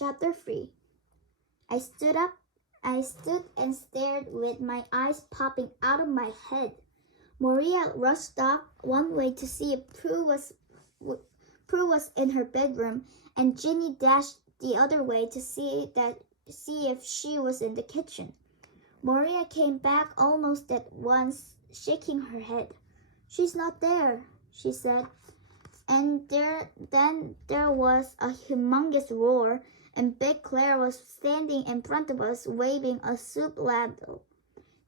Chapter 3. I stood and stared with my eyes popping out of my head. Maria rushed off one way to see if Prue was in her bedroom, and Ginny dashed the other way to see if she was in the kitchen. Maria came back almost at once, shaking her head. "She's not there," she said. And then there was a humongous roar, and Big Claire was standing in front of us, waving a soup ladle.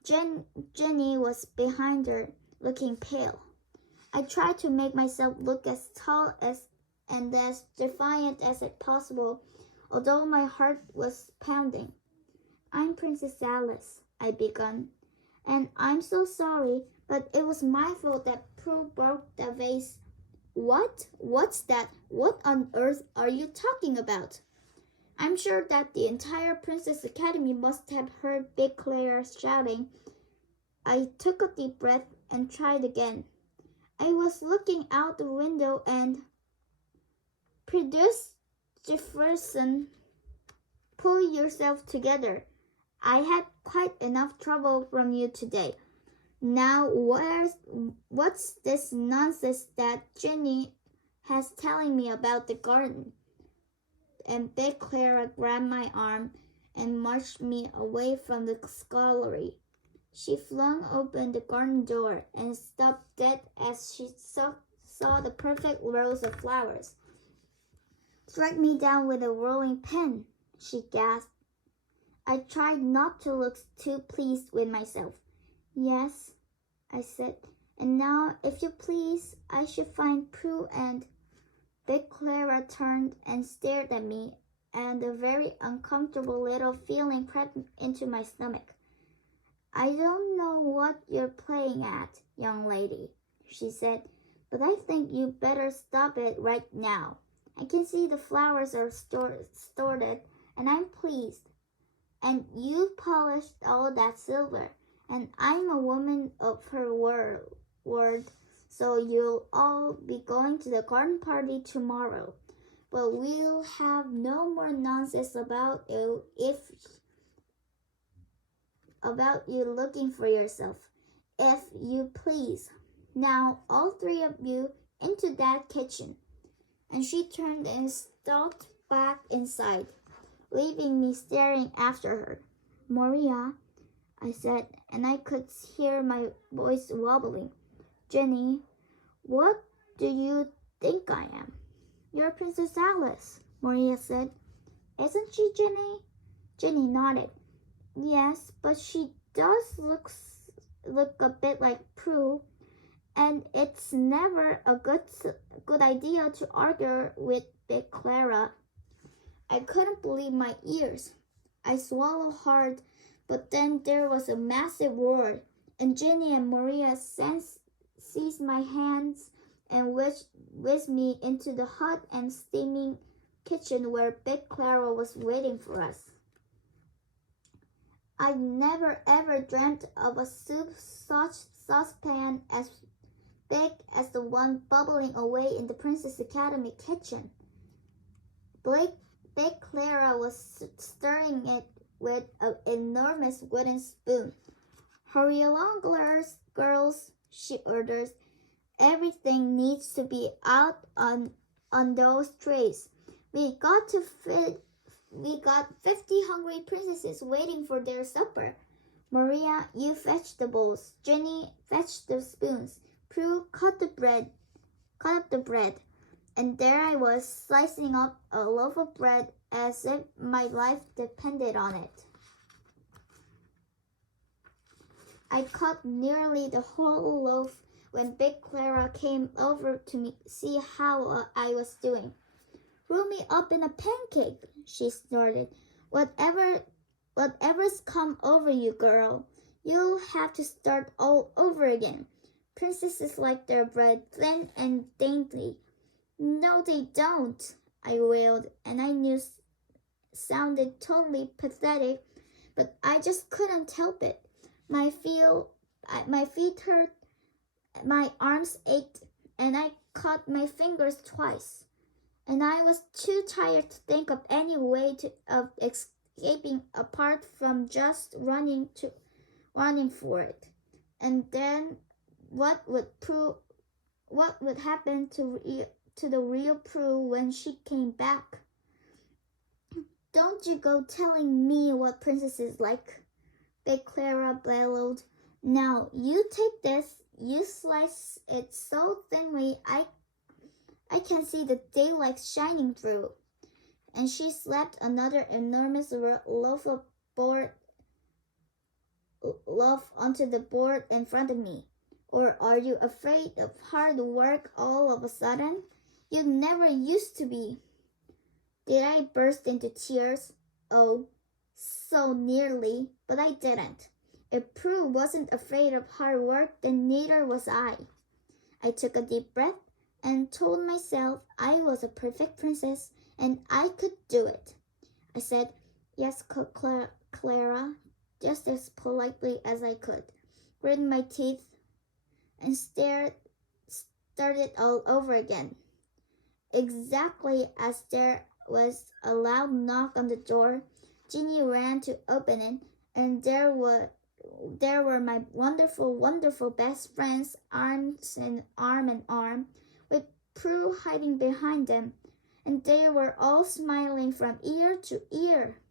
Jenny was behind her, looking pale. I tried to make myself look as tall and as defiant as possible, although my heart was pounding. "I'm Princess Alice," I began, "and I'm so sorry, but it was my fault that Prue broke the vase." "What? What's that? What on earth are you talking about?" I'm sure that the entire Princess Academy must have heard Big Claire shouting. I took a deep breath and tried again. I was looking out the window and... "Produce Jefferson, pull yourself together. I had quite enough trouble from you today. Now what's this nonsense that Ginny has telling me about the garden?" And Big Clara grabbed my arm and marched me away from the scullery. She flung open the garden door and stopped dead as she saw the perfect rows of flowers. "Strike me down with a rolling pin," she gasped. I tried not to look too pleased with myself. "Yes," I said, "and now, if you please, I should find Prue and..." Big Clara turned and stared at me, and a very uncomfortable little feeling crept into my stomach. "I don't know what you're playing at, young lady," she said, "but I think you better stop it right now. I can see the flowers are sorted, and I'm pleased. And you've polished all that silver, and I'm a woman of her word, so you'll all be going to the garden party tomorrow. But we'll have no more nonsense about you looking for yourself, if you please. Now, all three of you into that kitchen." And she turned and stalked back inside, leaving me staring after her. "Maria," I said, and I could hear my voice wobbling. "Jenny, what do you think I am?" "You're Princess Alice," Maria said. "Isn't she, Jenny?" Jenny nodded. "Yes, but she does look a bit like Prue, and it's never a good idea to argue with Big Clara." I couldn't believe my ears. I swallowed hard, but then there was a massive roar, and Jenny and Maria seized my hands and whisked me into the hot and steaming kitchen where Big Clara was waiting for us. I'd never ever dreamt of a soup saucepan as big as the one bubbling away in the Princess Academy kitchen. Big Clara was stirring it with an enormous wooden spoon. "Hurry along, girls," she ordered. "Everything needs to be out on those trays. We got 50 hungry princesses waiting for their supper. Maria, you fetch the bowls. Jenny, fetch the spoons. Prue, cut up the bread." And there I was, slicing up a loaf of bread as if my life depended on it. I cut nearly the whole loaf when Big Clara came over to see how I was doing. "Roll me up in a pancake," she snorted. Whatever's come over you, girl? You'll have to start all over again. Princesses like their bread thin and dainty." "No, they don't," I wailed, and I knew sounded totally pathetic, but I just couldn't help it. My feet hurt, my arms ached, and I cut my fingers twice. and I was too tired to think of any way of escaping apart from just running for it. And then what would happen to the real Prue when she came back? Don't you go telling me what princess is like, Big Clara bellowed. Now you take this, you slice it so thinly I can see the daylight shining through. And she slapped another enormous loaf onto the board in front of me. Or are you afraid of hard work all of a sudden? You never used to be. Did I burst into tears? Oh, so nearly, but I didn't. If Prue wasn't afraid of hard work, then neither was I. I took a deep breath and told myself I was a perfect princess and I could do it. I said, yes, Clara, just as politely as I could, gritted my teeth, and started all over again. Exactly as there was a loud knock on the door, Ginny ran to open it, and there were my wonderful, wonderful best friends, arm in arm, with Prue hiding behind them, and they were all smiling from ear to ear.